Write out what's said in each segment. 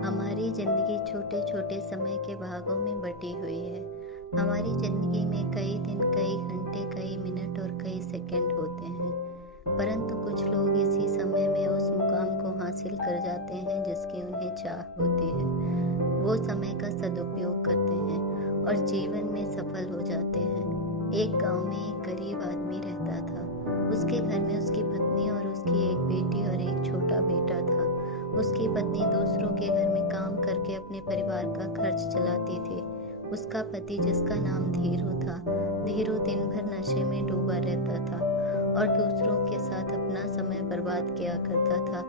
हमारी ज़िंदगी छोटे छोटे समय के भागों में बटी हुई है। हमारी ज़िंदगी में कई दिन, कई घंटे, कई मिनट और कई सेकंड होते हैं, परंतु कुछ लोग इसी समय में उस मुकाम को हासिल कर जाते हैं जिसकी उन्हें चाह होती है। वो समय का सदुपयोग करते हैं और जीवन में सफल हो जाते हैं। एक गांव में एक गरीब आदमी रहता था। उसके घर में उसकी पत्नी और उसकी एक बेटी और एक छोटा बेटा था। उसकी पत्नी दूसरों के घर में काम करके अपने परिवार का खर्च चलाती थी। उसका पति, जिसका नाम धीरू था, धीरू दिन भर नशे में डूबा रहता था और दूसरों के साथ अपना समय बर्बाद किया करता था।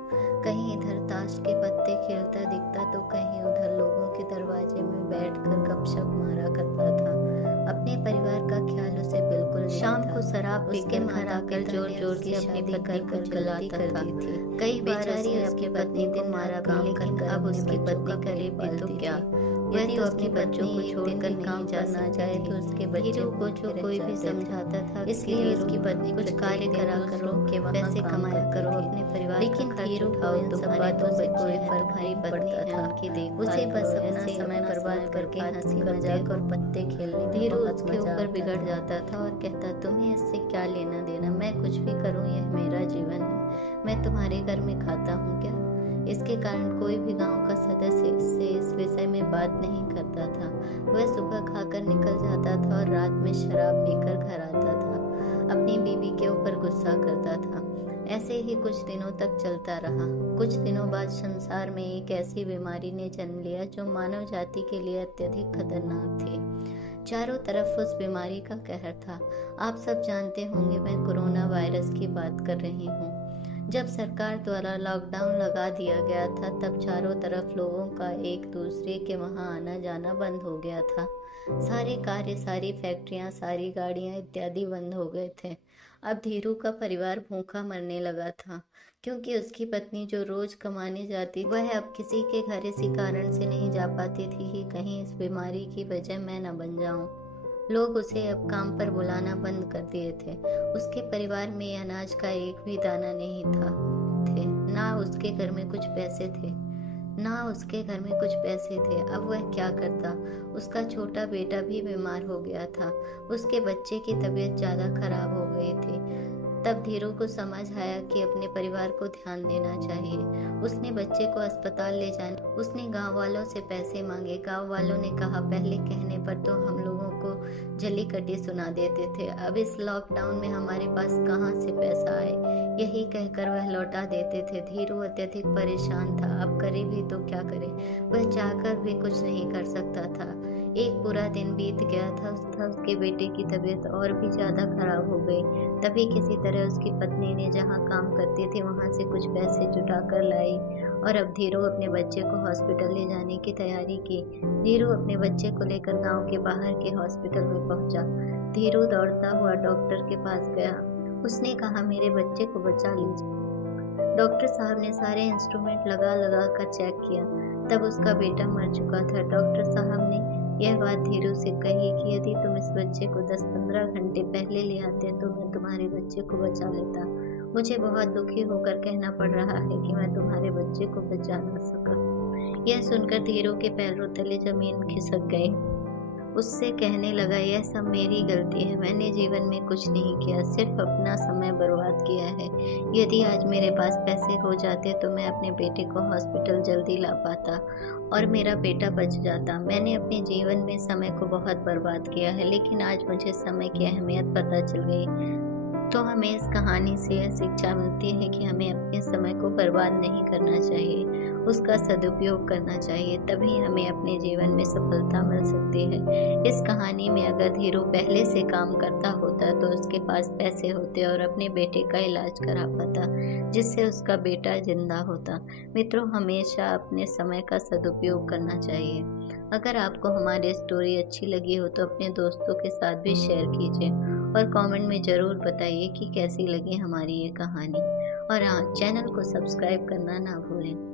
कहीं इधर ताश के पत्ते खेलता दिखता तो कहीं उधर लोगों के दरवाजे में बैठकर गपशप मारा करता था। अपने परिवार का ख्याल उसे बिल्कुल नहीं शाम था। को शराब उसके पीकर माता घर आकर पिता जोर ने जोर उसकी से अपनी शादी पत्नी कर को जल्दी जलाता कर था। दी थी। कई बार बेचारी उसने उसकी अपनी पत्नी पत्नी को दिन मारा रात भी, काम लेकिन कर अब अपने उसकी बच्चों पत्नी का करे पेट भी तो पालती क्या। थी। वह यदि तो उसकी अपने बच्चों पत्नी को एक दिन छोड़कर भी नहीं काम जा पर ना सकती जाए थी। तो उसके बच्चे धीरू को भूखे जो रह कोई भी जाते थे। समझाता था, इसलिए उसकी पत्नी कुछ प्रत्येक कार्य दिन करा दूसरों करो, के वहां पैसे काम कमाया करती करो, थी। अपने परिवार लेकिन का खर्च धीरू को उठाओ। इन सब तुम्हारे बातों दो से बच्चे कोई हैं, फर्क तुम्हारी नहीं पत्नी पड़ता है, था। उनकी देखभाल उसे बस करो। अपना ऐसे समय अपना बर्बाद समय करके बर्बाद हंसी करके मजाक और पत्ते खेलने में धीरू बहुत उसके मजा ऊपर आता बिगड़ था। जाता था और कहता, तुम्हें इससे क्या लेना देना, मैं कुछ भी करूं, यह मेरा जीवन है, मैं तुम्हारे घर में खाता हूं क्या। इसके कारण कोई भी गांव का सदस्य इससे इस विषय में बात नहीं करता था। वह सुबह खाकर निकल जाता था और रात में शराब पीकर घर आता था। अपनी बीवी के ऊपर गुस्सा करता था। ऐसे ही कुछ दिनों तक चलता रहा। कुछ दिनों बाद संसार में एक ऐसी बीमारी ने जन्म लिया जो मानव जाति के लिए अत्यधिक खतरनाक थी। चारों तरफ उस बीमारी का कहर था। आप सब जानते होंगे मैं कोरोना वायरस की बात कर रही हूँ। जब सरकार द्वारा लॉकडाउन लगा दिया गया था तब चारों तरफ लोगों का एक दूसरे के वहां आना जाना बंद हो गया था। सारे कार्य, सारी फैक्ट्रियां, सारी गाड़ियां इत्यादि बंद हो गए थे। अब धीरू का परिवार भूखा मरने लगा था, क्योंकि उसकी पत्नी जो रोज कमाने जाती वह अब किसी के घर इसी कारण से नहीं जा पाती थी कि कहीं इस बीमारी की वजह मैं न बन जाऊं। लोग उसे अब काम पर बुलाना बंद कर दिए थे। उसके परिवार में अनाज का एक भी दाना नहीं था थे। ना उसके घर में कुछ पैसे थे, ना उसके घर में कुछ पैसे थे। अब वह क्या करता। उसका छोटा बेटा भी बीमार हो गया था। उसके बच्चे की तबीयत ज्यादा खराब हो गई थी। तब धीरू को समझ आया कि अपने परिवार को ध्यान देना चाहिए। उसने बच्चे को अस्पताल ले जाने उसने गांव वालों से पैसे मांगे। गांव वालों ने कहा, पहले कहने पर तो हम लोगों को जली कटी सुना देते थे, अब इस लॉकडाउन में हमारे पास कहाँ से पैसा आए। यही कहकर वह लौटा देते थे। धीरू अत्यधिक परेशान था। अब करे भी तो क्या करे। वह चाहकर भी कुछ नहीं कर सकता था। एक पूरा दिन बीत गया था। उसके बेटे की तबीयत और भी ज्यादा खराब हो गई। तभी किसी तरह उसकी पत्नी ने जहाँ काम करती थी वहां से कुछ पैसे जुटा कर लाई और अब धीरू अपने बच्चे को हॉस्पिटल ले जाने की तैयारी की। धीरू अपने बच्चे को लेकर गांव के बाहर के हॉस्पिटल में पहुंचा। धीरू दौड़ता हुआ डॉक्टर के पास गया। उसने कहा, मेरे बच्चे को बचा लीजिए। डॉक्टर साहब ने सारे इंस्ट्रूमेंट लगा लगा कर चेक किया। तब उसका बेटा मर चुका था। डॉक्टर साहब ने यह बात धीरू से कही कि यदि तुम इस बच्चे को 10-15 घंटे पहले ले आते तो मैं तुम्हारे बच्चे को बचा लेता। मुझे बहुत दुखी होकर कहना पड़ रहा है कि मैं तुम्हारे बच्चे को बचा ना सका। यह सुनकर धीरू के पैरों तले जमीन खिसक गई। उससे कहने लगा, यह सब मेरी गलती है। मैंने जीवन में कुछ नहीं किया, सिर्फ अपना समय बर्बाद किया है। यदि आज मेरे पास पैसे हो जाते तो मैं अपने बेटे को हॉस्पिटल जल्दी ला पाता और मेरा बेटा बच जाता। मैंने अपने जीवन में समय को बहुत बर्बाद किया है, लेकिन आज मुझे समय की अहमियत पता चल गई। तो हमें इस कहानी से यह शिक्षा मिलती है कि हमें अपने समय को बर्बाद नहीं करना चाहिए उसका सदुपयोग करना चाहिए, तभी हमें अपने जीवन में सफलता मिल सकती है। इस कहानी में अगर धीरू पहले से काम करता होता तो उसके पास पैसे होते और अपने बेटे का इलाज करा पाता, जिससे उसका बेटा जिंदा होता। मित्रों, हमेशा अपने समय का सदुपयोग करना चाहिए। अगर आपको हमारी स्टोरी अच्छी लगी हो तो अपने दोस्तों के साथ भी शेयर कीजिए और कमेंट में ज़रूर बताइए कि कैसी लगी हमारी ये कहानी। और हाँ, चैनल को सब्सक्राइब करना ना भूलें।